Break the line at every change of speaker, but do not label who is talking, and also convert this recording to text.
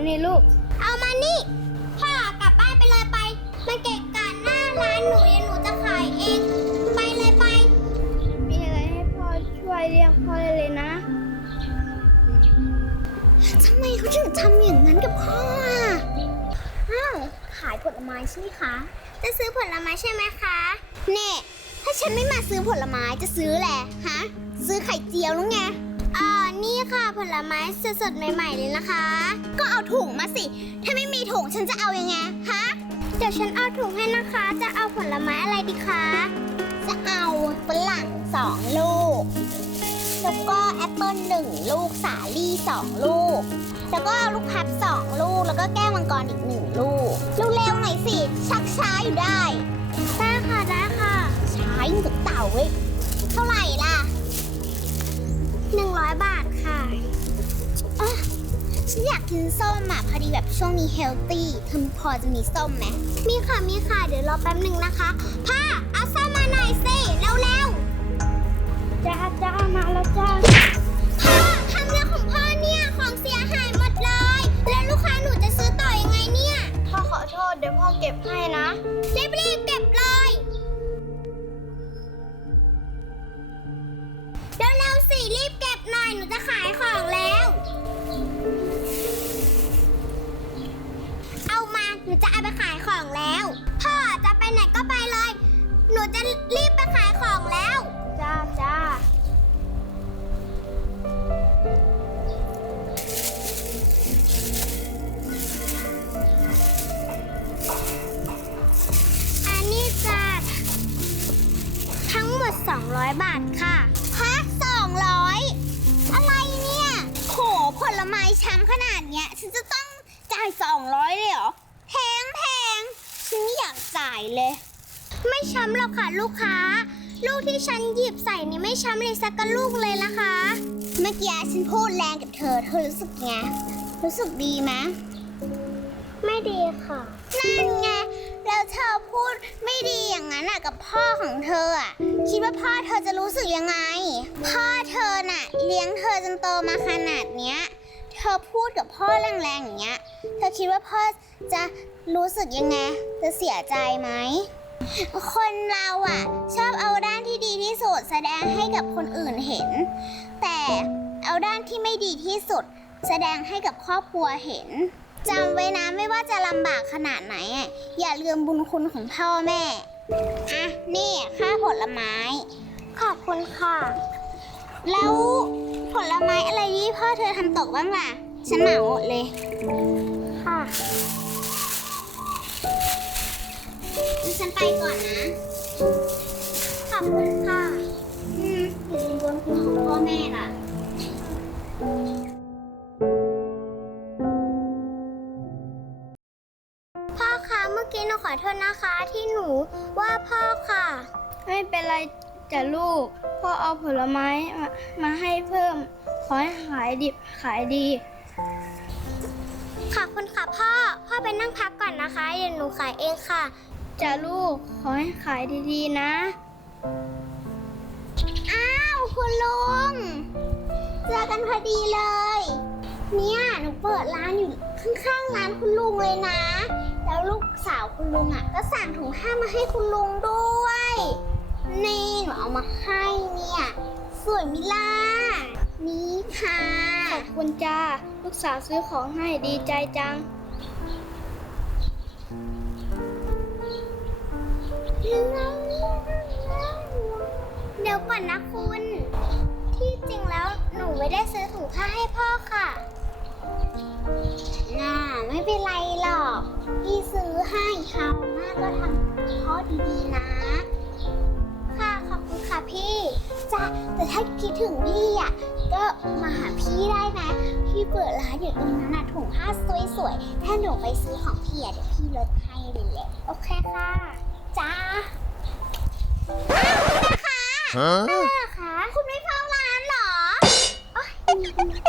นี่ลูก
เอามานี่พ่อกลับบ้านไปเลยไปมาเกะกะหน้าร้านหนูเดี๋ยวหนูจะขายเองไปเลยไป
มีอะไรให้พ่อช่วยเรียกพ่อได้เลยนะ
ทำไมเขาถึงทำอย่างนั้นกับพ่ออ้าวขายผลไม้ใช่ไหมคะจะซื้อผลไม้ใช่ไหมคะเน่ถ้าฉันไม่มาซื้อผลไม้จะซื้อแหละฮะซื้อไข่เจียวหรือไงนี่ค่ะผลไม้สดๆใหม่ๆเลยนะคะก็เอาถุงมาสิถ้าไม่มีถุงฉันจะเอายังไงฮะเดี๋ยวฉันเอาถุงให้นะคะจะเอาผลไม้อะไรดีคะจะเอาฝรั่ง2 ลูกแล้วก็แอปเปิ้ล1 ลูกสาลี่2 ลูกแล้วก็เอาลูกพับ2 ลูกแล้วก็แก้วมังกรอีก1 ลูกเร็วๆหน่อยสิชักช้าอยู่ได้ค่ะได้ค่ะช้ายิ่งกับเต่าเว้ยเท่าไหร่ล่ะ100 บาทค่ะฉันอยากกินส้มพอดีแบบช่วงนี้เฮลตี้เธอพอจะมีส้มไหมมีค่ะเดี๋ยวรอแป๊บหนึ่งนะคะพ่อเอาส้มมาหน่อยสิเร็ว
จ้ามาแล้วจ้า
พ่อทำเรื่องของพ่อเนี่ยของเสียหายหมดเลยแล้วลูกค้าหนูจะซื้อต่อยังไงเนี่ย
พ่อขอโทษเดี๋ยวพ่อเก็บให้นะ
รีบเก็บเลยเร็วๆสิรีบเก็บหน่อยหนูจะขายของแล้วเอามาหนูจะเอาไปขายของแล้วพ่อจะไปไหนก็ไปเลยหนูจะรีบไปขายของแล้ว
จ้า
อันนี้จ้าทั้งหมด200 บาทค่ะฮะ200อะไรเนี่ยโหผลไม้ช้ำขนาดเนี้ยฉันจะต้องจ่าย200เลยเหรอแพงฉันไม่อยากจ่ายเลยไม่ช้ำหรอกค่ะลูกค้าลูกที่ฉันหยิบใส่นี่ไม่ช้ำเลยสักกะลูกเลยนะคะเมื่อกี้ฉันพูดแรงกับเธอรู้สึกไงรู้สึกดีไหมไม่ดีค่ะนั่นไงแล้วเธอพูดไม่ดีอย่างนั้นกับพ่อของเธอคิดว่าพ่อเธอจะรู้สึกยังไงพ่อเธอน่ะเลี้ยงเธอจนโตมาขนาดเนี้ยเธอพูดกับพ่อแรงๆอย่างเงี้ยเธอคิดว่าพ่อจะรู้สึกยังไงจะเสียใจไหมคนเราชอบเอาด้านที่ดีที่สุดแสดงให้กับคนอื่นเห็นแต่เอาด้านที่ไม่ดีที่สุดแสดงให้กับครอบครัวเห็นจำไว้นะไม่ว่าจะลำบากขนาดไหนอย่าลืมบุญคุณของพ่อแม่นี่ค่าผลไม้ขอบคุณค่ะแล้วผลไม้อะไรที่พ่อเธอทำตกบ้างล่ะฉันเหมาหมดเลยค่ะฉันไปก่อนนะขอบคุณค่ะอย่าลืมบุญคุณของพ่อแม่ล่ะพ่อคะเมื่อกี้หนูขอโทษนะคะที่หนูว่าพ่อค่ะ
ไม่เป็นไรจ้ะลูกพ่อเอาผลไม้มาให้เพิ่มขอให้ขายดิบขายดี
ขอบคุณค่ะพ่อไปนั่งพักก่อนนะคะเดี๋ยวหนูขายเองค่ะ
จ้ะลูกขอให้ขายดีๆนะ
อ้าวคุณลุงเจอกันพอดีเลยเนี่ยหนูเปิดร้านอยู่ข้างๆร้านคุณลุงเลยนะแล้วลูกสาวคุณลุงก็สั่งถุงผ้ามาให้คุณลุงด้วยนี่หนูเอามาให้เนี่ยสวยมิล่านี่ค่ะ
ขอบคุณจ้าลูกสาวซื้อของให้ดีใจจัง
เดี๋ยวก่อนนะคุณที่จริงแล้วหนูไม่ได้ซื้อถุงผ้าให้พ่อค่ะไม่เป็นไรหรอกพี่ซื้อให้คราวหน้าก็ทำพ่อดีๆนะค่ะขอบคุณค่ะพี่จ้ะแต่ถ้าคิดถึงพี่ก็มาหาพี่ได้นะพี่เปิดร้านอยู่ตรงนั้นถุงผ้าสวยๆถ้าหนูไปซื้อของพี่เดี๋ยวพี่ลดให้เลยแหละโอเคค่ะจ้าคุณแม่คะคุณไม่เฝ้าร้านเหรอ